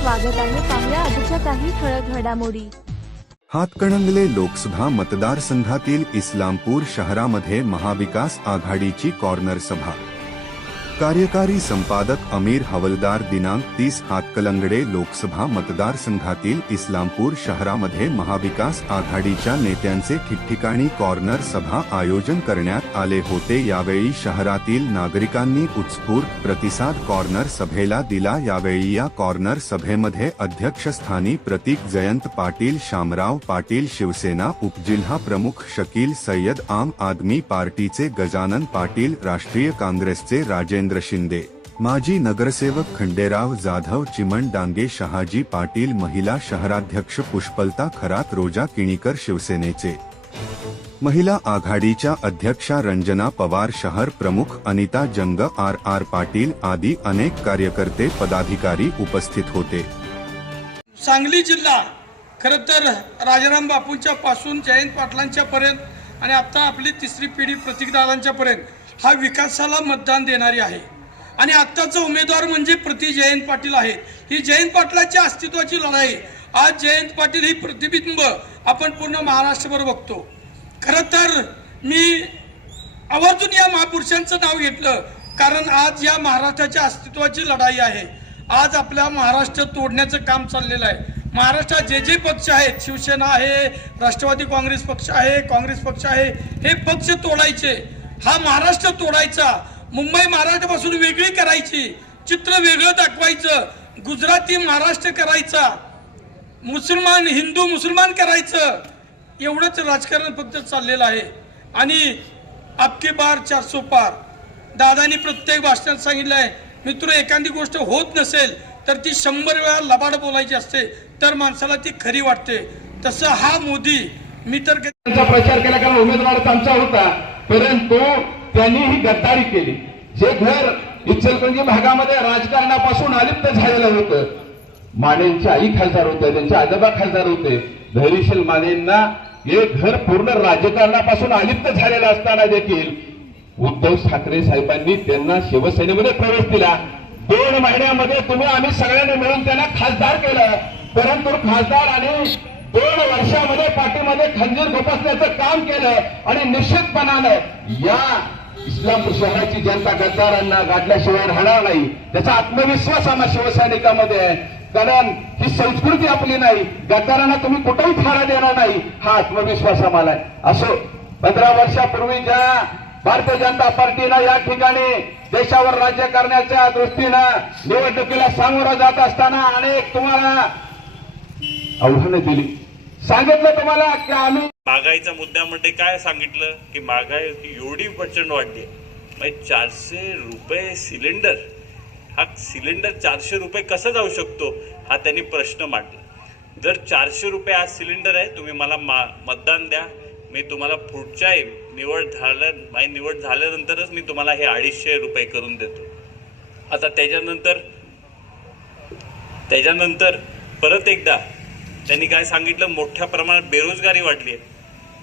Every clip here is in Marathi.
स्वागत आहे पाहुया आजच्या काही ठळक घडामोडी. हातकणंगले लोकसभा मतदारसंघातील इस्लामपूर शहरामध्ये महाविकास आघाडीची कॉर्नर सभा. कार्यकारी संपादक अमीर हवलदार दिनांक तीस हातकलंगडे लोकसभा मतदारसंघातील इस्लामपूर शहरामध्ये महाविकास आघाडीच्या नेत्यांचे ठिकठिकाणी कॉर्नर सभा आयोजन करण्यात आले होते. यावेळी शहरातील नागरिकांनी उत्स्फूर्त प्रतिसाद कॉर्नर सभेला दिला. यावेळी या कॉर्नर सभेमध्ये अध्यक्षस्थानी प्रतीक जयंत पाटील शामराव पाटील शिवसेना उपजिल्हा प्रमुख शकील सय्यद आम आदमी पार्टीचे गजानन पाटील राष्ट्रीय काँग्रेसचे राजेंद्र शिंदे माजी नगरसेवक खंडेराव जाधव चिमण डांगे शहाजी पाटील महिला शहराध्यक्ष पुष्पलता खरात रोजा किणीकर शिवसेनेचे. महिला आघाडीच्या अध्यक्षा रंजना पवार शहर प्रमुख अनिता जंग आर आर पाटील आदी अनेक कार्यकर्ते पदाधिकारी उपस्थित होते. सांगली जिल्हा खर तर राजाराम बापूंच्या पासून जयंत पाटलांच्या पर्यंत आणि आता आपली तिसरी पिढी प्रतीकदारांच्या पर्यंत हा विकासाला मतदान देणारी आहे. आणि आत्ताचा उमेदवार म्हणजे प्रति जयंत पाटील आहेत ही जयंत पाटलाच्या अस्तित्वाची लढाई आज जयंत पाटील ही प्रतिबिंब आपण पूर्ण महाराष्ट्रभर बघतो. खरं तर मी आवर्जून या महापुरुषांचं नाव घेतलं कारण आज या महाराष्ट्राच्या अस्तित्वाची लढाई आहे. आज आपल्या महाराष्ट्र तोडण्याचं काम चाललेलं आहे. महाराष्ट्रात जे जे पक्ष आहेत शिवसेना आहे राष्ट्रवादी काँग्रेस पक्ष आहे काँग्रेस पक्ष आहे हे पक्ष तोडायचे. हा महाराष्ट्र तोडायचा. मुंबई महाराष्ट्रापासून वेगळी करायची. चित्र वेगळं दाखवायचं. गुजराती महाराष्ट्र करायचा. मुसलमान हिंदू मुसलमान करायचं. एवढंच राजकारण फक्त चाललेलं आहे. आणि आपके बार चारसो पार. दादानी प्रत्येक भाषणात आहे मित्र एखादी गोष्ट होत नसेल तर ती शंभर वेळा लबाड बोलायची असते तर माणसाला ती खरी वाटते. तसं हा मोदी मी तर त्यांचा प्रचार केला कारण उमेदवार आमचा होता. परंतु त्यांनी ही गद्दारी केली. जे घर इचलकरंजी भागामध्ये राजकारणापासून अलिप्त झालेलं होतं. मानेंची आई खासदार होते त्यांचे आजोबा खासदार होते. धैर्यशील मानेंना हे घर पूर्ण राजकारणापासून अलिप्त झालेलं असताना देखील उद्धव ठाकरे साहेबांनी त्यांना शिवसेनेमध्ये प्रवेश दिला. दोन महिन्यामध्ये तुम्ही आम्ही सगळ्यांनी मिळून त्यांना खासदार केलं. परंतु खासदार आणि दोन वर्षामध्ये पाठीमध्ये खंजीर गोपसण्याचं काम केलं आणि निश्चितपणानं या इस्लामपूर शहराची जनता गद्दारांना गाठल्याशिवाय राहणार नाही. त्याचा आत्मविश्वास आम्हा शिवसैनिकामध्ये आहे. कारण ही संस्कृती आपली नाही. गद्दारांना तुम्ही कुठेही फाळा देणार नाही. हा आत्मविश्वास आम्हाला आहे. असो पंधरा वर्षापूर्वी ज्या भारतीय जनता पार्टीनं या ठिकाणी देशावर राज्य करण्याच्या दृष्टीनं निवडणुकीला सामोरं जात असताना अनेक तुम्हाला आव्हानं दिली सांगितलं तुम्हाला की आम्ही महागाईचा मुद्दा म्हणजे काय सांगितलं? की महागाई एवढी प्रचंड वाढली. म्हणजे चारशे रुपये सिलेंडर हा सिलेंडर चारशे रुपये कसं जाऊ शकतो? हा त्यांनी प्रश्न मांडला. जर चारशे रुपये आज सिलेंडर आहे तुम्ही मला मा मतदान द्या. मी तुम्हाला पुढच्या निवड झाल्या माझी निवड झाल्यानंतरच मी तुम्हाला हे अडीचशे रुपये करून देतो. आता त्याच्यानंतर त्याच्यानंतर परत एकदा त्यांनी काय सांगितलं? मोठ्या प्रमाणात बेरोजगारी वाढली आहे.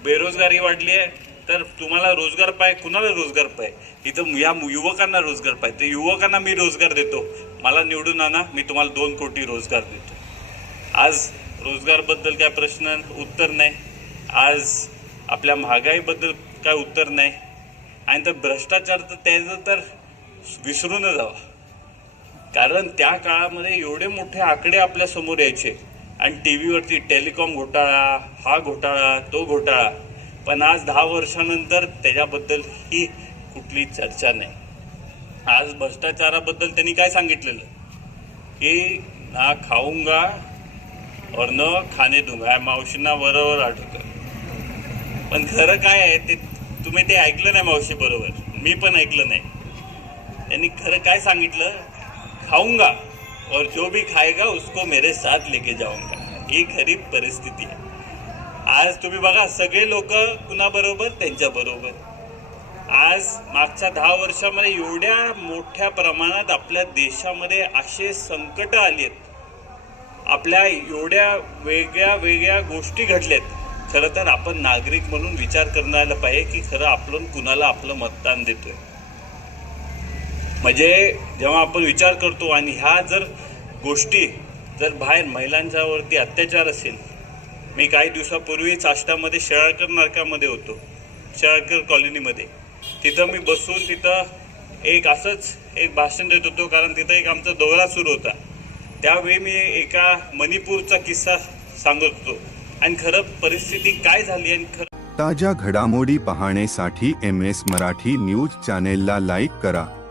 बेरोजगारी वाढली आहे तर तुम्हाला रोजगार पाय कुणाला रोजगार पाय? इथं या युवकांना रोजगार पाय. तर युवकांना मी रोजगार देतो. मला निवडून आणा मी तुम्हाला दोन कोटी रोजगार देतो. आज रोजगारबद्दल काय प्रश्न उत्तर नाही. आज आपल्या महागाईबद्दल काय उत्तर नाही. आणि तर भ्रष्टाचार तर त्याचं तर विसरूनच जावा. कारण त्या काळामध्ये एवढे मोठे आकडे आपल्यासमोर यायचे. आणि टी व्हीवरती टेलिकॉम घोटाळा हा घोटाळा तो घोटाळा. पण आज दहा वर्षानंतर त्याच्याबद्दल ही कुठली चर्चा नाही. आज भ्रष्टाचाराबद्दल त्यांनी काय सांगितलेलं? की ना खाऊंगा और न खाणे दूंगा. या मावशींना बरोबर आठवतं पण खरं काय आहे ते तुम्ही ते ऐकलं नाही मावशी बरोबर. मी पण ऐकलं नाही. त्यांनी खरं काय सांगितलं? खाऊंगा. और जो भी खाएगा उसको मेरे साथ लेके जाऊंगा। ही खरी परिस्थिती आहे आज तुम्ही बघा सगळे लोक कुणाबरोबर? त्यांच्या बरोबर आज मागच्या दहा वर्षामध्ये एवढ्या मोठ्या प्रमाणात आपल्या देशामध्ये असे संकट आली आहेत आपल्या एवढ्या वेगळ्या वेगळ्या गोष्टी घडल्यात खरं तर आपण नागरिक म्हणून विचार करायला पाहिजे की खरं आपण कुणाला आपलं मतदान देतोय. म्हणजे जेव्हा आपण विचार करतो आणि ह्या जर गोष्टी जर बाहेर महिलांच्यावरती अत्याचार असेल मी काही दिवसापूर्वीच आष्टामध्ये शेळाळकर नारकामध्ये होतो शेळाळकर कॉलनीमध्ये. तिथं मी बसून तिथं एक असंच एक भाषण देत होतो कारण तिथं एक आमचा दौरा सुरू होता. त्यावेळी मी एका मणिपूरचा किस्सा सांगत होतो. आणि खरं परिस्थिती काय झाली आणि खरं ताज्या घडामोडी पाहण्यासाठी एम एस मराठी न्यूज चॅनेलला लाईक करा.